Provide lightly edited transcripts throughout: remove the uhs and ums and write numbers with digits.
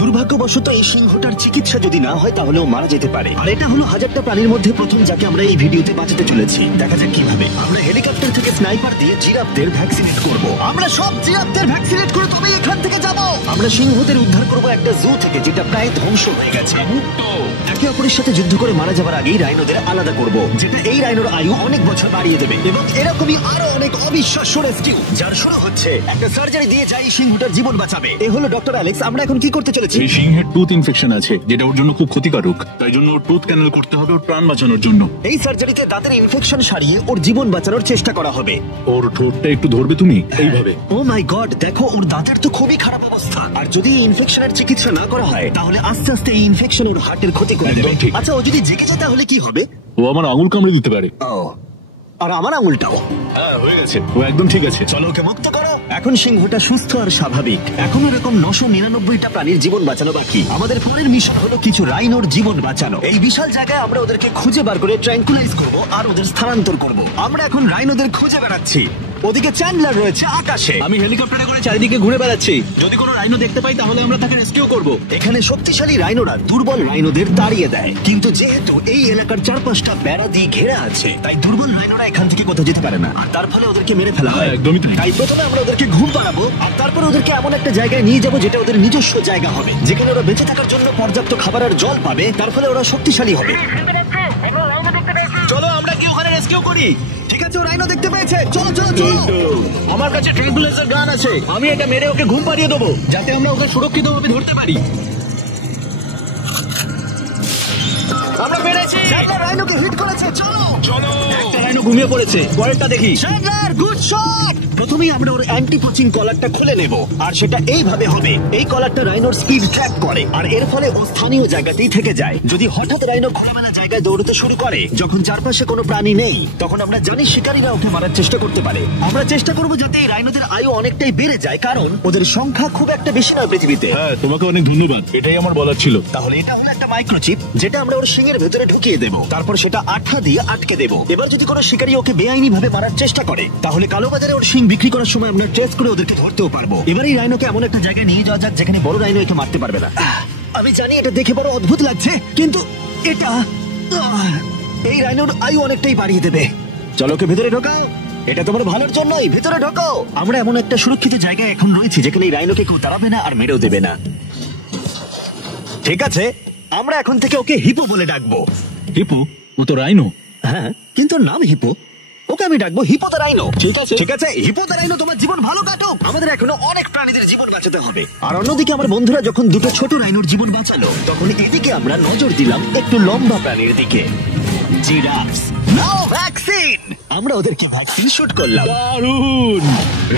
দুর্ভাগ্যবশত এই সিংহটার চিকিৎসা যদি না হয় তাহলেও মারা যেতে পারে। আর এটা হলো হাজারটা প্রাণীর মধ্যে প্রথম যাকে আমরা এই ভিডিওতে বাঁচাতে চলেছি। দেখা যাক কিভাবে। আমরা হেলিকপ্টার থেকে স্নাইপার দিয়ে জিরাফদের ভ্যাকসিনেট করব। আমরা সব জিরাফদের ভ্যাকসিনেট করে তবে এখান থেকে যাব। আমরা সিংহদের উদ্ধার করব একটা জু থেকে যেটা প্রায় ধ্বংস হয়ে গেছে। একে অপরের সাথে যুদ্ধ করে মারা যাবার আগেই রাইনোদের আলাদা করব, যেটা এই রাইনোর আয়ু অনেক বছর বাড়িয়ে দেবে। এবং এরকমই আরো অনেক অবিশ্বাস্য রেস্কিউ যার শুরু হচ্ছে একটা সার্জারি দিয়ে যাই সিংহটার জীবন বাঁচাবে। এ হলো ডক্টর অ্যালেক্স। আমরা এখন কি করতে চলেছি? এই সিংহের টুথ ইনফেকশন আছে যেটা ওর জন্য খুব ক্ষতিকারক, তাই জন্য ওর টুথ ক্যানেল করতে হবে ওর প্রাণ বাঁচানোর জন্য। এই সার্জারিতে দাঁতের ইনফেকশন সারিয়ে ওর জীবন বাঁচানোর চেষ্টা করা হবে। ওর ঠোঁটটা একটু ধরবে তুমি এইভাবে। ও মাই গড, দেখো ওর দাঁতের তো খুবই খারাপ অবস্থা। আর যদি এই ইনফেকশনের চিকিৎসা না করা হয় তাহলে আস্তে আস্তে এই ইনফেকশন ওর হার্টের ক্ষতি করে দেবে। আচ্ছা, ও যদি জেগে যায় তাহলে কি হবে? ও আমার আঙুল কামড়ে দিতে পারে। আর আমার আঙুলটাও। হ্যাঁ, হয়ে গেছে, ও একদম ঠিক আছে। চলো ওকে মুক্ত করো। এখন সিংহটা সুস্থ আর স্বাভাবিক। এখন এরকম 999টা প্রাণীর জীবন বাঁচানো বাকি। আমাদের পরের মিশন হলো কিছু রাইনোর জীবন বাঁচানো। এই বিশাল জায়গায় আমরা ওদেরকে খুঁজে বার করে ট্র্যাঙ্কুলাইজ করব আর ওদের স্থানান্তর করব। আমরা এখন রাইনোদের খুঁজে বেড়াচ্ছি। ওদিকে চ্যান্ডলার রয়েছে আকাশে। আমি হেলিকপ্টারে করে চারিদিকে ঘুরে বেড়াচ্ছি। যদি কোনো রাইনো দেখতে পাই তাহলে আমরা তাকে রেস্কিউ করব। এখানে শক্তিশালী রাইনোরা দুর্বল রাইনোদের তাড়িয়ে দেয়, কিন্তু যেহেতু এই এলাকার চারপাশটা বেড়া দিয়ে ঘেরা আছে তাই দুর্বল রাইনোরা এখান থেকে কোথাও যেতে পারে না। আর তার ফলে ওদেরকে মেরে ফেলা হয়। একদমই তাই। তাই প্রথমে আমরা ওদেরকে ঘুম পাড়াবো আর তারপর ওদেরকে এমন একটা জায়গায় নিয়ে যাবো যেটা ওদের নিজস্ব জায়গা হবে, যেখানে ওরা বেঁচে থাকার জন্য পর্যাপ্ত খাবার আর জল পাবে। তার ফলে ওরা শক্তিশালী হবে। চলো আমরা কি ওখানে রেস্কিউ করি? ঠিক আছে, ও রাইনো দেখতে পেয়েছে। চলো চলো চলো। আমার কাছে ট্রাঙ্কুলাইজার গান আছে। আমি এটা মেরে ওকে ঘুম পাড়িয়ে দেবো যাতে আমরা ওকে সুরক্ষিতভাবে ধরতে পারি। আমরা পেরেছি। রাইনোকে হিট করেছে। চলো চলো। একটা রাইনো ঘুমিয়ে পড়েছে, পরেরটা দেখি। Chandler, good shot. প্রথমেই আমরা ওর অ্যান্টি পোচিং কলারটা খুলে নেব আর সেটা এইভাবে হবে। এই কলারটা রাইনোর স্পিড ট্র্যাক করে আর এর ফলে ও স্থানীয় জায়গাতেই থেকে যায়। যদি হঠাৎ রাইনো খোলামেলা জায়গায় দৌড়তে শুরু করে যখন চারপাশে কোনো প্রাণী নেই, তখন আমরা জানি শিকারীরা ওকে মারার চেষ্টা করতে পারে। আমরা চেষ্টা করব যাতে এই রাইনোদের আয়ু অনেকটাই বেড়ে যায়, কারণ ওদের সংখ্যা খুব একটা বেশি নয় পৃথিবীতে। হ্যাঁ, তোমাকে অনেক ধন্যবাদ, এটাই আমার বলার ছিল। তাহলে এটা হলো একটা মাইক্রোচিপ যেটা আমরা ওর শিঙের ভেতরে ঢুকিয়ে দেব, তারপর সেটা আঠা দিয়ে আটকে দেব। এবার যদি কোনো শিকারী ওকে বেআইনি ভাবে মারার চেষ্টা করে তাহলে কালোবাজারে ওর শিং বিক্রি করার সময় আমরা ট্রেস করে ওদেরকে ধরতেও পারবো। এবার এই রাইনোকে এমন একটা জায়গায় নিয়ে যাওয়া যাক যেখানে বড় রাইনো একে মারতে পারবে না। আমি জানি এটা দেখে বড় অদ্ভুত লাগছে, কিন্তু এটা এই রাইনোর আয়ু অনেকটাই বাড়িয়ে দেবে। চলো ওকে ভেতরে ঢোকাও, এটা তোমার ভালোর জন্যই। ভেতরে ঢোকো। আমরা এমন একটা সুরক্ষিত জায়গায় এখন রয়েছি যেখানে এই রাইনোকে কেউ তাড়াবে না আর মেরেও দেবে না। ঠিক আছে, আমরা এখন থেকে ওকে হিপো বলে ডাকবো। হিপো? ও তো রাইনো। হ্যাঁ, কিন্তু নাম হিপো। ওকে আমি ডাকবো হিপো দ্য রাইনো। ঠিক আছে ঠিক আছে, হিপো দ্য রাইনো, তোমার জীবন ভালো কাটুক। আমাদের এখনো অনেক প্রাণীদের জীবন বাঁচাতে হবে। আর অন্যদিকে আমার বন্ধুরা যখন দুটো ছোট রাইনোর জীবন বাঁচালো, তখন এদিকে আমরা নজর দিলাম একটু লম্বা প্রাণীর দিকে। জিরাফস। নাও ভ্যাকসিন। আমরা ওদেরকে ভ্যাকসিন শুট করলাম। দারুণ।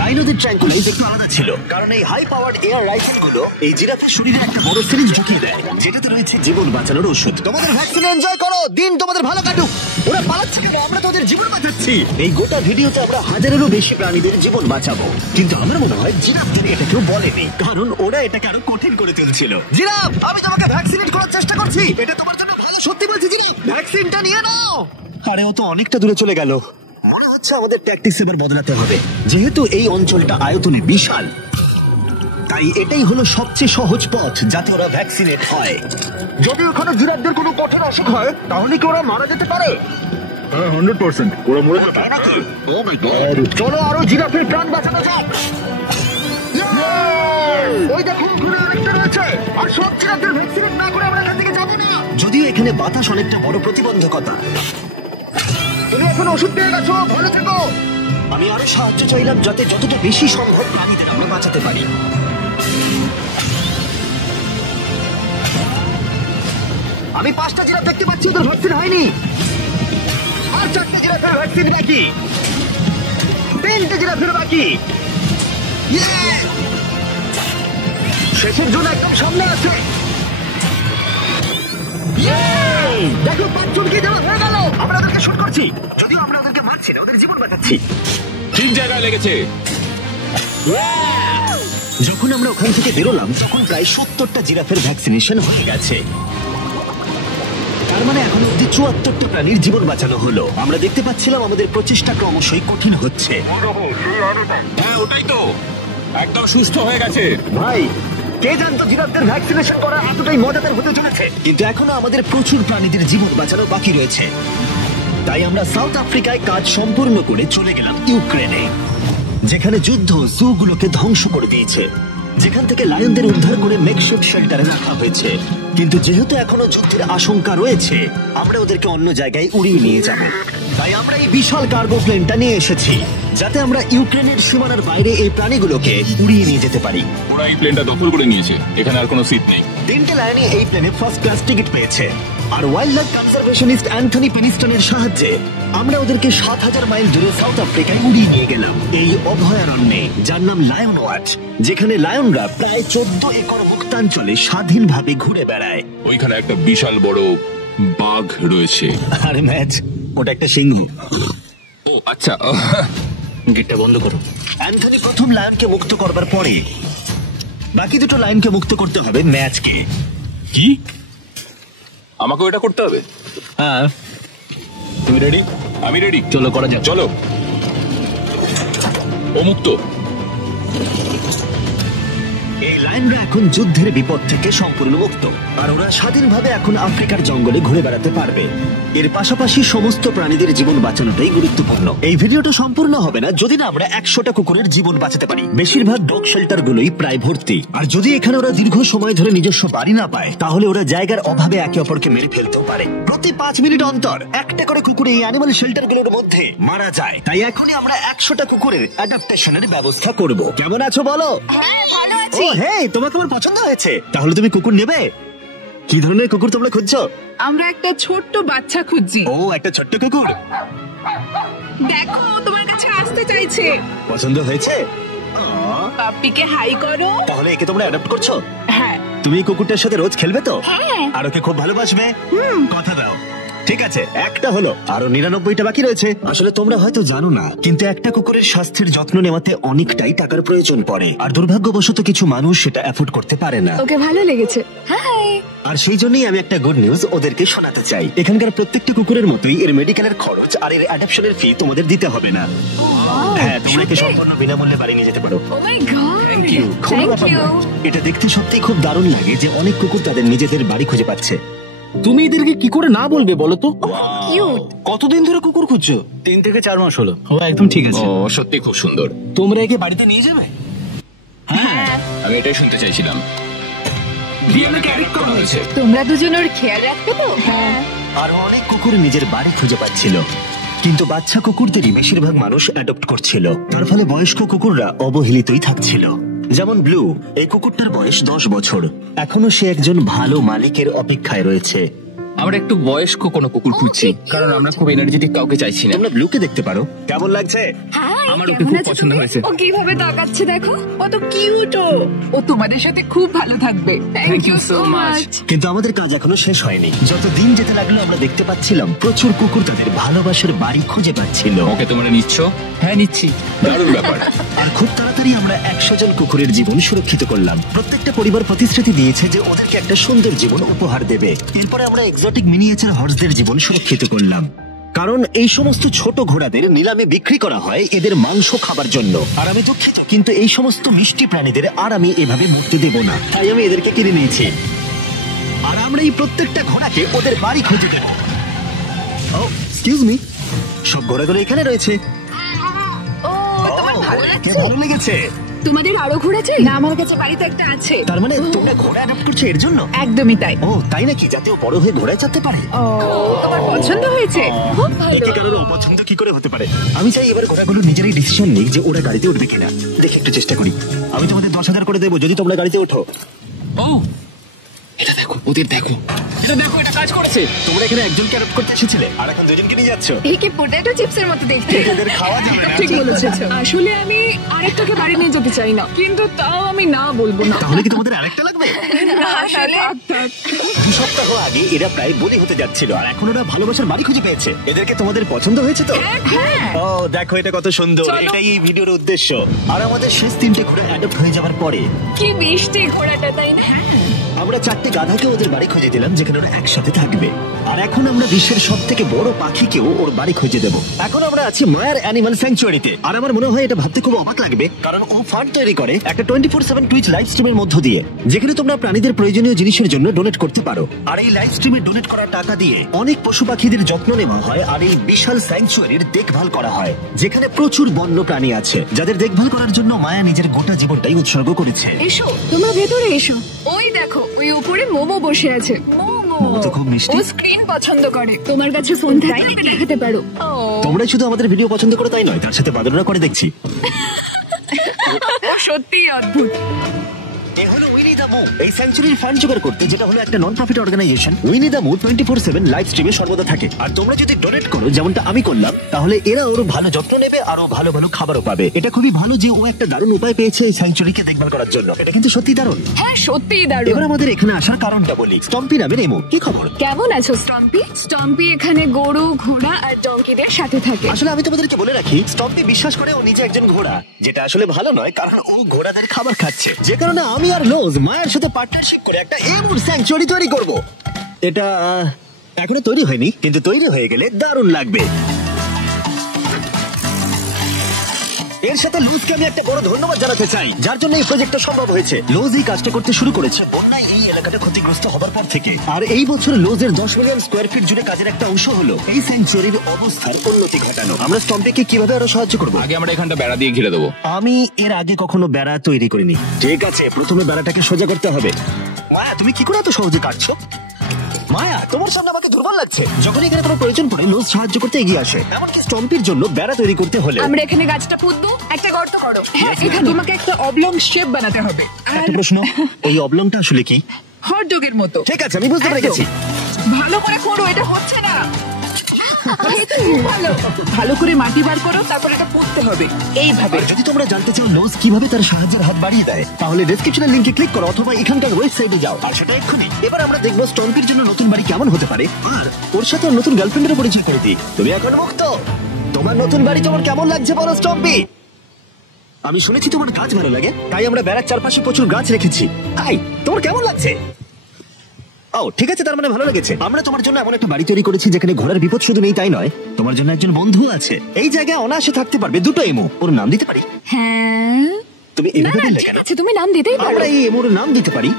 রাইনোদের ট্র্যাঙ্কুলাইজ একটু আলাদা ছিল, কারণ এই হাই পাওয়ার্ড এয়ার রাইফেল গুলো এই জিরাফের শরীরে একটা বড় সিরিঞ্জ ঢুকিয়ে দেয় যেটাতে রয়েছে জীবন বাঁচানোর ওষুধ। তোমাদের ভ্যাকসিন এনজয় করো, দিন তোমাদের ভালো কাটুক। ওরা পালাচ্ছে কেন? আমরা তো ওদের জীবন বাঁচাচ্ছি। এই গোটা ভিডিওতে আমরা হাজারেরও বেশি প্রাণীদের জীবন বাঁচাবো, কিন্তু আমার মনে হয় জিরাফদের এটা কেউ বলেনি, কারণ ওরা এটাকে আরো কঠিন করে তুলছিল। জিরাফ, আমি তোমাকে ভ্যাকসিনেট করার চেষ্টা করছি, এটা তোমার জন্য ভালো। সত্যি বলছি জিরাফ, ভ্যাকসিনটা নিয়ে নাও। আরে ও তো অনেকটা দূরে চলে গেল। মনে হচ্ছে আমাদের ট্যাকটিক্স এবার বদলাতে হবে। যেহেতু এই অঞ্চলটা আয়তনে বিশাল, তাই এটাই হলো সবচেয়ে সহজ পথ যাতে ওরা ভ্যাকসিনেট হয়। যদি ওখানে জিরাফদের কোনো কঠিন অসুখ হয় তাহলে কি ওরা মারা যেতে পারে? হ্যাঁ, 100%। ওরা মরে যাবে। তাই নাকি? ও মাই গড, চলো আরো জিরাফের প্রাণ বাঁচানো যাক। ওই দেখো, ওখানে আরেকটা রয়েছে। আর সব জিরাফদের ভ্যাকসিনেট না করে আমরা এখান থেকে যাবো না। যদিও এখানে বাতাস অনেকটা বড় প্রতিবন্ধকতা। তুমি এখন ওষুধ পেয়ে গেছো, ভালো থেকো। আমি আরো সাহায্য চাইলাম যাতে যতটা বেশি সম্ভব প্রাণীদের আমরা বাঁচাতে পারি। আমি 5টা জিরাফ দেখতে পাচ্ছি, ওদের ভ্যাকসিন হয়নি। আর 4টে জিরাফের ভ্যাকসিন বাকি। 3টে জিরাফের বাকি। শেষের জন্য একদম সামনে আছে। দেখো, 5 জনকে দেওয়া হয়ে গেল। আমরা ওদেরকে শুট করছি, যদিও আমরা ওদেরকে মারছি না, ওদের জীবন বাঁচাচ্ছি। ঠিক জায়গায় লেগেছে। যখন আমরা ওখান থেকে বেরোলাম তখন প্রায় 70টা জিরাফের ভ্যাকসিনেশন হয়ে গেছে। তার মানে এখন অব্দি 74টা প্রাণীর জীবন বাঁচানো হলো। আমরা দেখতে পাচ্ছিলাম আমাদের প্রচেষ্টা ক্রমশই কঠিন হচ্ছে। হ্যাঁ, ওটাই তো, একদম সুস্থ হয়ে গেছে। ভাই, কে জানতো জিরাফদের ভ্যাকসিনেশন করা এতটাই মজাদার হতে চলেছে। কিন্তু এখনো আমাদের প্রচুর প্রাণীদের জীবন বাঁচানো বাকি রয়েছে। তাই আমরা সাউথ আফ্রিকায় কাজ সম্পূর্ণ করে চলে গেলাম ইউক্রেনে, যেখানে যুদ্ধ জুগুলোকে ধ্বংস করে দিয়েছে, যেখান থেকে লায়নদের উদ্ধার করে মেকশিফট শেল্টারে রাখা হয়েছে। কিন্তু যেহেতু এখনো যুদ্ধের আশঙ্কা রয়েছে, আমরা ওদেরকে অন্য জায়গায় উড়িয়ে নিয়ে যাব। তাই আমরা এই বিশাল কার্গো প্লেনটা নিয়ে এসেছি, যাতে আমরা ইউক্রেনের সীমানার বাইরে এই প্রাণীগুলোকে উড়িয়ে নিয়ে যেতে পারি। ওরা এই প্লেনটা দখল করে নিয়েছে, এখানে আর কোনো সিট নেই। 3টে লায়নই এই প্লেনে ফার্স্ট ক্লাস টিকিট পেয়েছে। আর ওয়াইল্ড লাইফ কনজারভেশনিস্ট অ্যান্থনি পেনিস্টনের সাহায্যে আমরা ওদেরকে 7000 মাইল দূরে সাউথ আফ্রিকায় উড়িয়ে নিয়ে গেলাম, এই অভয়ারণ্যে, যার নাম লায়ন ওয়াচ, যেখানে লায়নরা প্রায় 14 একর মুক্তাঞ্চলে স্বাধীনভাবে ঘুরে বেড়ায়। ওইখানে একটা বিশাল বড় বাঘ রয়েছে। আরে ম্যাচ, ওটা একটা সিংহ। আচ্ছা, গেটটা বন্ধ করো। অ্যান্থনি প্রথম লায়নকে মুক্ত করবার পরে বাকি দুটো লায়নকে মুক্ত করতে হবে ম্যাচকে। কি আমাকে এটা করতে হবে? হ্যাঁ, তুমি রেডি? আমি রেডি। চলো করা যাক। চলো। ও মুক্ত। এই লায়নরা এখন যুদ্ধের বিপদ থেকে সম্পূর্ণ মুক্ত, আর ওরা স্বাধীনভাবে এখন আফ্রিকার জঙ্গলে ঘুরে বেড়াতে পারবে। এর পাশাপাশি সমস্ত প্রাণীদের জীবন বাঁচানোটাই গুরুত্বপূর্ণ। এই ভিডিওটা সম্পূর্ণ হবে না যদি না আমরা 100টা কুকুরের জীবন বাঁচাতে পারি। বেশিরভাগ ডগ শেল্টার গুলোই প্রায় ভর্তি, আর যদি এখানে ওরা দীর্ঘ সময় ধরে নিজস্ব বাড়ি না পায়, তাহলে ওরা জায়গার অভাবে একে অপরকে মেরে ফেলতে পারে। প্রতি 5 মিনিট অন্তর একটা করে কুকুর এই অ্যানিমাল শেল্টার গুলোর মধ্যে মারা যায়। তাই এখনই আমরা 100টা কুকুরের অ্যাডাপ্টেশনের ব্যবস্থা করব। কেমন আছো বলো? ভালো আছি। ও হে, তোমাকে আমার পছন্দ হয়েছে। তাহলে তুমি কুকুর নেবে? কি ধরনের কুকুর তোমরা খুঁজছো? আমরা একটা ছোট্ট বাচ্চা খুঁজছি। ও, একটা ছোট্ট কুকুর। দেখো, তোমার কাছে আসতে চাইছে। পছন্দ হয়েছে? পাপ্পিকে হাই করো। তাহলে একে তোমরা অ্যাডাপ্ট করছো? হ্যাঁ। তুমি এই কুকুরটার সাথে রোজ খেলবে তো? হ্যাঁ। আর ওকে খুব ভালোবাসবে? কথা দাও। ঠিক আছে, একটা হলো, আরো 99টা বাকি রয়েছে। আসলে তোমরা হয়তো জানো না, কিন্তু একটা কুকুরের স্বাস্থ্যের যত্ন নেওয়াতে অনেকটাই টাকার প্রয়োজন পড়ে, আর দুর্ভাগ্যবশত কিছু মানুষ সেটা অ্যাফোর্ড করতে পারে না। ওকে ভালো লেগেছে। হাই। আর সেই জন্যই আমি একটা গুড নিউজ ওদেরকে শোনাতে চাই। এখানকার প্রত্যেকটা কুকুরের মতোই এর মেডিকেলের খরচ আর এর অ্যাডপশনের ফি তোমাদের দিতে হবে না। হ্যাঁ, তোমরা একে সম্পূর্ণ বিনামূল্যে বাড়ি নিয়ে যেতে পারো। Oh my God. Thank you. কোনো ব্যাপার না। এটা দেখতে সত্যি খুব দারুণ লাগে যে অনেক কুকুর তাদের নিজেদের বাড়ি খুঁজে পাচ্ছে। তুমি এদেরকে কি করে না বলবে বলো তো? কিউট। কতদিন ধরে কুকুর খুঁজছো? 3 থেকে 4 মাস হলো। ও একদম ঠিক আছে। ও সত্যি খুব সুন্দর। তোমরা একে বাড়িতে নিয়ে যাবে? হ্যাঁ, আমি এটাই শুনতে চাইছিলাম। ডিএনএ ক্যারেক্ট করা হয়েছে। তোমরা দুজন ওর খেয়াল রাখবে তো? হ্যাঁ। আরো অনেক কুকুর নিজের বাড়ি খুঁজে পাচ্ছিল, কিন্তু বাচ্চা কুকুরদেরই বেশিরভাগ মানুষ অ্যাডপ্ট করছিল। তার ফলে বয়স্ক কুকুররা অবহেলিতই থাকছিল। যেমন ব্লু, এই কুকুরটার বয়স 10 বছর। এখনো সে একজন ভালো মালিকের অপেক্ষায় রয়েছে। আমরা একটু বয়স্ক কোনো কুকুর খুঁজছি, কারণ আমরা খুব এনার্জেটিক কাউকে চাইছি না। তোমরা ব্লুকে দেখতে পারো। কেমন লাগছে? আমার ওকে খুব পছন্দ হয়েছে। ও কিভাবে তাকাচ্ছে দেখো, কত কিউট। ও তোমাদের সাথে খুব ভালো থাকবে। Thank you so much. কিন্তু আমাদের কাজ এখনো শেষ হয়নি। যত দিন যেতে লাগলো আমরা দেখতে পাচ্ছিলাম প্রচুর কুকুর তাদের ভালোবাসার বাড়ি খুঁজে পাচ্ছিল। ওকে তোমরা নিচ্ছ? হ্যাঁ, নিচ্ছি। দারুণ ব্যাপার। আর খুব তাড়াতাড়ি আমরা 100 জন কুকুরের জীবন সুরক্ষিত করলাম। প্রত্যেকটা পরিবার প্রতিশ্রুতি দিয়েছে যে ওদেরকে একটা সুন্দর জীবন উপহার দেবে। এরপরে আমরা এক্সোটিক মিনিয়েচার হর্সদের জীবন সুরক্ষিত করলাম, কারণ এই সমস্ত ছোট ঘোড়াদের নিলামে বিক্রি করা হয় এদের মাংস খাবার জন্য। আর আমি দুঃখিত, কিন্তু এই সমস্ত মিষ্টি প্রাণীদের আর আমি এভাবে মরতে দেব না, তাই আমি এদেরকে কিনে নিয়েছি। আর আমরা এই প্রত্যেকটা ঘোড়াকে ওদের বাড়ি খুঁজে দেব। ও এক্সকিউজ মি, সব ঘোড়াগুলো এখানে রয়েছে। ও, তোমার ভালো কে লাগছে? ভালো লেগেছে? তোমাদের আরো ঘোড়া চাই? না, আমার কাছে বাড়িতে একটা আছে। তার মানে তোমরা ঘোড়া অ্যাডপ্ট করছো এর জন্য? একদমই তাই। ও তাই নাকি? যাতে ও বড় হয়ে ঘোড়ায় চাপতে পারে। ও, তোমার পছন্দ হয়েছে? খুব ভালো। একে কারোর অপছন্দ কি করে হতে পারে? আমি চাই এবার ঘোড়াগুলো নিজেরাই ডিসিশন নিক যে ওরা গাড়িতে উঠবে কিনা। দেখি, একটু চেষ্টা করি। আমি তোমাদের 10,000 করে দেবো যদি তোমরা গাড়িতে ওঠো। ও এটা দেখো, ওদের দেখো, এটা দেখো, এটা কাজ করেছে। তোমরা এখানে একজনকে অ্যাডপ্ট করতে এসেছিলে, আর এখন দুজনকে নিয়ে যাচ্ছ। একে পটেটো চিপসের মতো দেখতে। এদের খাওয়া যাবে না। ঠিক বলেছো। আসলে আমি আরেকটাকে বাড়ি নিয়ে যেতে চাই না, কিন্তু তাও আমি না বলবো না। তাহলে কি তোমাদের আরেকটা লাগবে? আসলে 2 সপ্তাহ আগে এরা প্রায় বলি হতে যাচ্ছিল, আর এখন ওরা ভালোবাসার বাড়ি খুঁজে পেয়েছে। এদেরকে তোমাদের পছন্দ হয়েছে তো? হ্যাঁ। ও দেখো, এটা কত সুন্দর। চলো। এটাই এই ভিডিওর উদ্দেশ্য। আর আমাদের শেষ 3টে ঘোড়া অ্যাডপ্ট হয়ে যাওয়ার পরে কি মিষ্টি ঘোড়াটা, তাই না? আমরা 4টে গাধাকে ওদের বাড়ি খুঁজে দিলাম যেখানে ওরা একসাথে থাকবে। আর এখন আমরা বিশ্বের সব থেকে বড় পাখিকেও ওর বাড়ি খুঁজে দেবো। এখন আমরা আছি মায়ার অ্যানিমাল স্যাংচুয়ারিতে। আর আমার মনে হয় এটা ভাবতে খুব অবাক লাগবে, কারণ ও ফান্ড তৈরি করে একটা 24/7 টুইচ লাইভ স্ট্রিমের মধ্য দিয়ে, যেখানে তোমরা প্রাণীদের প্রয়োজনীয় জিনিসের জন্য ডোনেট করতে পারো। আর এই লাইভ স্ট্রিমে ডোনেট করা টাকা দিয়ে অনেক পশু পাখিদের যত্ন নেওয়া হয়। আর এই বিশাল স্যাংচুয়ারির দেখভাল করা হয়, যেখানে প্রচুর বন্য প্রাণী আছে যাদের দেখভাল করার জন্য মায়া নিজের গোটা জীবনটাই উৎসর্গ করেছে। এসো, তোমরা ভেতরে এসো। ওই দেখো, ওই উপরে মোমো বসে আছে। মোমো তো খুব মিষ্টি। ও স্ক্রিন পছন্দ করে। তোমার কাছে ফোন থাকলে ওকে দেখাতে পারো। তোমরাই শুধু আমাদের ভিডিও পছন্দ করো তাই নয়, তার সাথে বাদররা করে দেখছি। ও সত্যিই অদ্ভুত। এ হলো উইনি দ্য মু। এই স্যাংচুয়ারির ফান্ড জোগাড় করতে, যেটা হলো একটা non profit organisation, Winnie the Moo 24/7 live স্ট্রিমে সর্বদা থাকে। আর তোমরা যদি ডোনেট করো, যেমনটা আমি করলাম, তাহলে এরা ওর ভালো যত্ন নেবে আর ও ভালো ভালো খাবারও পাবে। এটা খুবই ভালো যে ও একটা দারুণ উপায় পেয়েছে এই স্যাংচুয়ারিকে দেখভাল করার জন্য। এটা কিন্তু সত্যি দারুণ। হ্যাঁ, সত্যিই দারুণ। এবার আমাদের এখানে আসার কারণটা বলি। স্টম্পি নামের এমো, কি খবর? কেমন আছো স্টম্পি? স্টম্পি এখানে গরু, ঘোড়া আর ডঙ্কিদের সাথে থাকে। আসলে আমি তোমাদেরকে বলে রাখি, স্টম্পি বিশ্বাস করে ও নিজে একজন ঘোড়া, যেটা আসলে ভালো নয়, কারণ ও ঘোড়াদের খাবার খাচ্ছে। যে কারণে আমি আর লোজ মায়ের সাথে পার্টনারশিপ করে একটা এমুর স্যাংচুয়ারি তৈরি করব। এটা এখনো তৈরি হয়নি, কিন্তু তৈরি হয়ে গেলে দারুণ লাগবে। এর সাথে লুজকে আমি একটা বড় ধন্যবাদ জানাতে চাই, যার জন্য এই প্রজেক্টটা সম্ভব হয়েছে। লোজ এই কাজটা করতে শুরু করেছে বন্যায় এই এলাকাটা ক্ষতিগ্রস্ত হবার পর থেকে। আর এই বছর লোজের 10 মিলিয়ন স্কোয়ার ফিট জুড়ে কাজের একটা অংশ হলো এই স্যাংচুয়ারির অবস্থার উন্নতি ঘটানো। আমরা স্টম্পেকে কিভাবে আরো সাহায্য করবো? আগে আমরা এখানটা বেড়া দিয়ে ঘিরে দেবো। আমি এর আগে কখনো বেড়া তৈরি করিনি। ঠিক আছে, প্রথমে বেড়াটাকে সোজা করতে হবে। মায়া, তুমি কি করে এত সহজে কাটছো? মায়া, তোমার সামনে আমাকে দুর্বল লাগছে। যখন এখানে কোনো প্রয়োজন পড়ে, লোজ সাহায্য করতে এগিয়ে আসে। এমনকি স্টম্পির জন্য বেড়া তৈরি করতে হলে আমরা এখানে গাছটা পুঁতবো, একটা গর্ত করো। হ্যাঁ, এখানে তোমাকে একটা অবলং শেপ বানাতে হবে। একটা প্রশ্ন, এই অবলংটা আসলে কি? হট ডগের মতো। ঠিক আছে, আমি বুঝতে পেরে গেছি। ভালো করে করো, এটা হচ্ছে না। ভালো ভালো করে মাটি বার করো, তারপর এটা পুঁততে হবে এইভাবে। আর যদি তোমরা জানতে চাও লোজ কিভাবে তার সাহায্যের হাত বাড়িয়ে দেয়, তাহলে ডেসক্রিপশনের লিংকে ক্লিক করো অথবা এখানকার ওয়েবসাইটে যাও, আর সেটা এক্ষুনি। এবার আমরা দেখবো স্টম্পির জন্য নতুন বাড়ি কেমন হতে পারে, আর ওর সাথে ওর নতুন গার্লফ্রেন্ডেরও পরিচয় করে দিই। তুমি এখন মুক্ত। তোমার নতুন বাড়ি তোমার কেমন লাগছে বলো স্টম্পি? আমি শুনেছি তোমার গাছ ভালো লাগে, তাই আমরা বেড়ার চারপাশে প্রচুর গাছ রেখেছি। তাই তোমার কেমন লাগছে? ও ঠিক আছে, তার মানে ভালো লেগেছে। আমরা তোমার জন্য এমন একটা বাড়ি তৈরি করেছি যেখানে ঘোড়ার বিপদ শুধু নেই তাই নয়, তোমার জন্য একজন বন্ধু আছে। এই জায়গায় অনায়াসে থাকতে পারবে দুটো এমো। ওর নাম দিতে পারি? হ্যাঁ, তুমি না এভাবে না, বললে ঠিক কেন? আছে, তুমি নাম দিতেই পারো। আমরা এই এমোর নাম দিতে পারি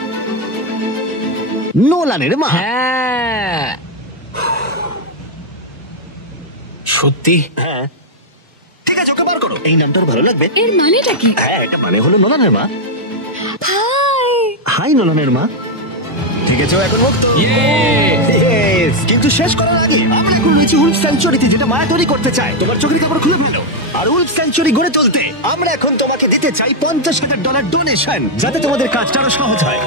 নোলানের মা। হ্যাঁ, সত্যি? হ্যাঁ ঠিক আছে, ওকে বার করো। এই নামটা ওর ভালো লাগবে। এর মানেটা কি? হ্যাঁ, এটা মানে হলো নোলানের মা। হাই। হাই নোলানের মা। ঠিক আছে, ও এখন মুক্ত। Yay! Yes! কিন্তু শেষ করার আগে আমরা এখন রয়েছি উলফ স্যাংচুয়ারিতে, যেটা মায়া তৈরি করতে চায়। তোমার চোখের কাপড় খুলে ফেলো। আর উলফ স্যাংচুয়ারি গড়ে তুলতে আমরা এখন তোমাকে দিতে চাই $50,000 ডোনেশন, যাতে তোমাদের কাজটা আরো সহজ হয়।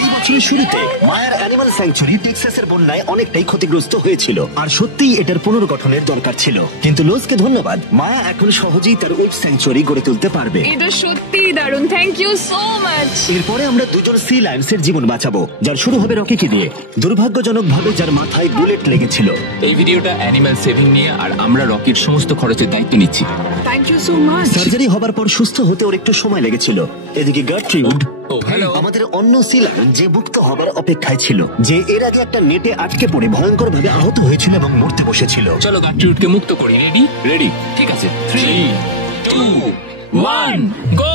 এই বছরের শুরুতে মায়ার অ্যানিমাল স্যাংচুয়ারি টেক্সাসের বন্যায় অনেকটাই ক্ষতিগ্রস্ত হয়েছিল, আর সত্যিই এটার পুনর্গঠনের দরকার ছিল। কিন্তু লোজকে ধন্যবাদ, মায়া এখন সহজেই তার উলফ স্যাংচুয়ারি গড়ে তুলতে পারবে। এটা সত্যিই দারুণ, থ্যাংক ইউ সো মাচ। এরপরে আমরা দুজন সি লায়ন্সের জীবন বাঁচাবো, যার শুরু হবে রকিকে দিয়ে, দুর্ভাগ্যজনকভাবে যার মাথায় বুলেট লেগেছিল। এই ভিডিওটা অ্যানিমাল সেভিং নিয়ে, আর আমরা রকির সমস্ত খরচের দায়িত্ব নিচ্ছি। Thank you so much. Surgery হবার পর সুস্থ হতে ওর একটু সময় লেগেছিল। এদিকে গার্ট্রিউড, ও হ্যালো। আমাদের অন্য সি লায়ন, যে মুক্ত হবার অপেক্ষায় ছিল, যে এর আগে একটা নেটে আটকে পড়ে ভয়ঙ্কর ভাবে আহত হয়েছিল এবং মরতে বসেছিল। চলো গাট্রিউডকে মুক্ত করি। রেডি? রেডি। ঠিক আছে, 3, 2, 1, গো!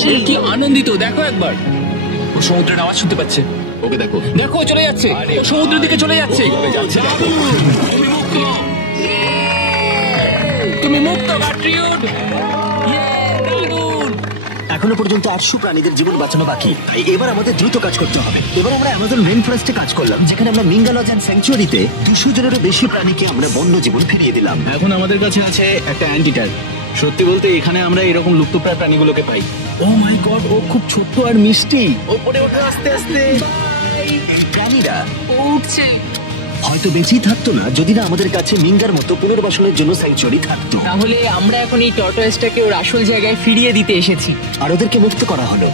সে কি আনন্দিত, দেখো একবার। ও সমুদ্রের আওয়াজ শুনতে পাচ্ছে। ওকে দেখো, দেখো চলে যাচ্ছে। ও সমুদ্রের দিকে চলে যাচ্ছে। তুমি মুক্ত। তুমি মুক্ত গাট্রিউড। এখনো পর্যন্ত 800 প্রাণীদের জীবন বাঁচানো বাকি, তাই এবার আমাদের দ্রুত কাজ করতে হবে। এবার আমরা অ্যামাজন রেইন ফরেস্টে কাজ করলাম, যেখানে আমরা মিঙ্গালজ এন্ড স্যাংচুয়ারিতে 200 জনেরও বেশি প্রাণীকে আমরা বন্য জীবন ফিরিয়ে দিলাম। এখন আমাদের কাছে আছে একটা অ্যান্টিটার। সত্যি বলতে এখানে আমরা এরকম লুপ্তপ্রায় প্রাণীগুলোকে পাই। ও মাই গড, ও খুব ছোট্ট আর মিষ্টি। ওপরে ওঠে আস্তে আস্তে। এই প্রাণীরা উঠছে। হয়তো বেঁচেই থাকতো না যদি না আমাদের কাছে মিঙ্গার মতো পুনর্বাসনের জন্য স্যাংচুয়ারি থাকতো। তাহলে আমরা এখন এই টর্টয়েসটাকে ওর আসল জায়গায় ফিরিয়ে দিতে এসেছি। আর ওদেরকে মুক্ত করা হলো।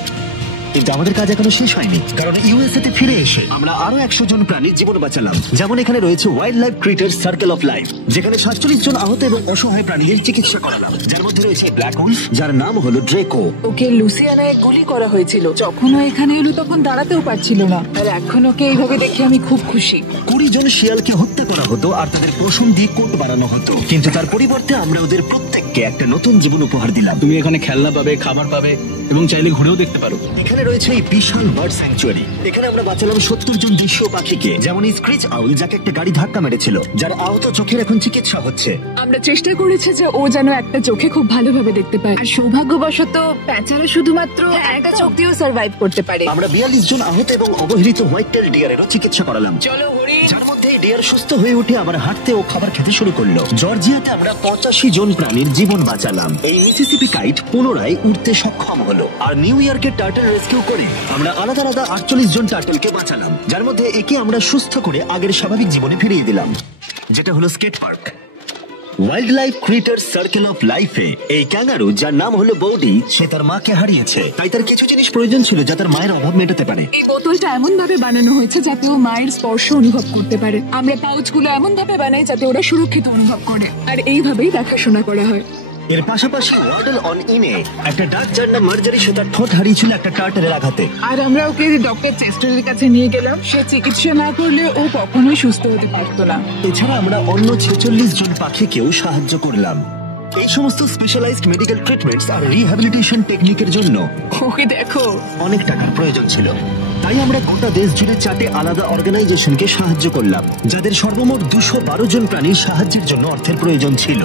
কিন্তু আমাদের কাজ এখনো শেষ হয়নি, কারণ ইউএসএ তে ফিরে এসে আমরা আরো 100 জন প্রাণীর জীবন বাঁচালাম। যেমন এখানে রয়েছে wild life critter circle of life, যেখানে 47 জন আহত এবং অসহায় প্রাণীদের চিকিৎসা করালাম, যার মধ্যে রয়েছে ব্ল্যাক উলফ, যার নাম হলো ড্রেকো। ওকে লুসিয়ানায় গুলি করা হয়েছিল, যখন ও এখানে এলো তখন দাঁড়াতেও পারছিল না, আর এখন ওকে এইভাবে দেখে আমি খুব খুশি। 20 জন শিয়ালকে হত্যা করা হতো আর তাদের পশম দিয়ে কোট বানানো হতো, কিন্তু তার পরিবর্তে আমরা ওদের প্রত্যেককে একটা নতুন জীবন উপহার দিলাম। তুমি এখানে খেলনা পাবে, খাবার পাবে এবং চাইলে ঘুরেও দেখতে পারো। এখানে রয়েছে এই বিশাল বার্ড স্যাংচুয়ারি। এখানে আমরা বাঁচালাম 70 জন দেশীয় পাখিকে, যেমন স্ক্রিচ আউল, যাকে একটা গাড়ি ধাক্কা মেরেছিল, যার আহত চোখের এখন চিকিৎসা হচ্ছে। আমরা চেষ্টা করেছি যে ও যেন একটা চোখে খুব ভালোভাবে দেখতে পায়, আর সৌভাগ্যবশত প্যাঁচারা শুধুমাত্র একটা চোখ দিয়েও সার্ভাইভ করতে পারে। আমরা 42 জন আহত এবং অবহেলিত হোয়াইট টেল ডিয়ারেরও চিকিৎসা করালাম, চলো হরি। যার মধ্যে এই ডিয়ার সুস্থ হয়ে উঠে আবার হাঁটতে ও খাবার খেতে শুরু করলো। জর্জিয়াতে আমরা 85 জন প্রাণীর জীবন বাঁচালাম। এই মিসিসিপি কাইট পুনরায় উঠতে সক্ষম হলো। আর নিউ ইয়র্কের টার্টল রেস্কিউ করে আমরা আলাদা আলাদা 48 জন টার্টলকে বাঁচালাম, যার মধ্যে একে আমরা সুস্থ করে আগের স্বাভাবিক জীবনে ফিরিয়ে দিলাম, যেটা হলো skate park. Wildlife critter circle of লাইফে এই ক্যাঙ্গারু, যার নাম হলো বৌডি, সে তার মাকে হারিয়েছে, তাই তার কিছু জিনিস প্রয়োজন ছিল যা তার মায়ের অভাব মেটাতে পারে। এই বোতলটা এমন ভাবে বানানো হয়েছে যাতে ও মায়ের স্পর্শ অনুভব করতে পারে। আমরা পাউচগুলো এমন ভাবে বানাই যাতে ওরা সুরক্ষিত অনুভব করে, আর এইভাবেই দেখাশোনা করা হয়। এর পাশাপাশি ওয়ার্ডল অন ইনে একটা ডাক, যার নাম মার্জারি, সে তার ঠোঁট হারিয়েছিল একটা টার্টলের আঘাতে। আর আমরা ওকে ডক্টর চেস্টারের কাছে নিয়ে গেলাম। সে চিকিৎসা না করলে ও কখনোই সুস্থ হতে পারতো না। এছাড়া আমরা অন্য 46 জন পাখিকেও সাহায্য করলাম। এই সমস্ত স্পেশালাইজড মেডিকেল ট্রিটমেন্টস আর রিহ্যাবিলিটেশন টেকনিকের জন্য ওকে দেখো, অনেক টাকার প্রয়োজন ছিল, তাই আমরা গোটা দেশ জুড়ে 4টে আলাদা অর্গানাইজেশনকে সাহায্য করলাম, যাদের সর্বমোট 212 জন প্রাণীর সাহায্যের জন্য অর্থের প্রয়োজন ছিল।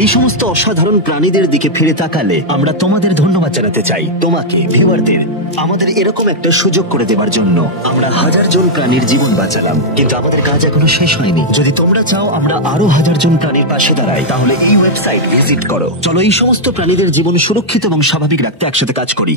এই সমস্ত অসাধারণ প্রাণীদের দিকে ফিরে তাকালে আমরা তোমাদের ধন্যবাদ জানাতে চাই, তোমাকে ভিউয়ারদের, আমাদের এরকম একটা সুযোগ করে দেওয়ার জন্য। আমরা 1000 জন প্রাণীর জীবন বাঁচালাম, কিন্তু আমাদের কাজ এখনো শেষ হয়নি। যদি তোমরা চাও আমরা আরো 1000 জন প্রাণীর পাশে দাঁড়াই, তাহলে এই ওয়েবসাইট ভিজিট করো। চলো এই সমস্ত প্রাণীদের জীবন সুরক্ষিত এবং স্বাভাবিক রাখতে একসাথে কাজ করি।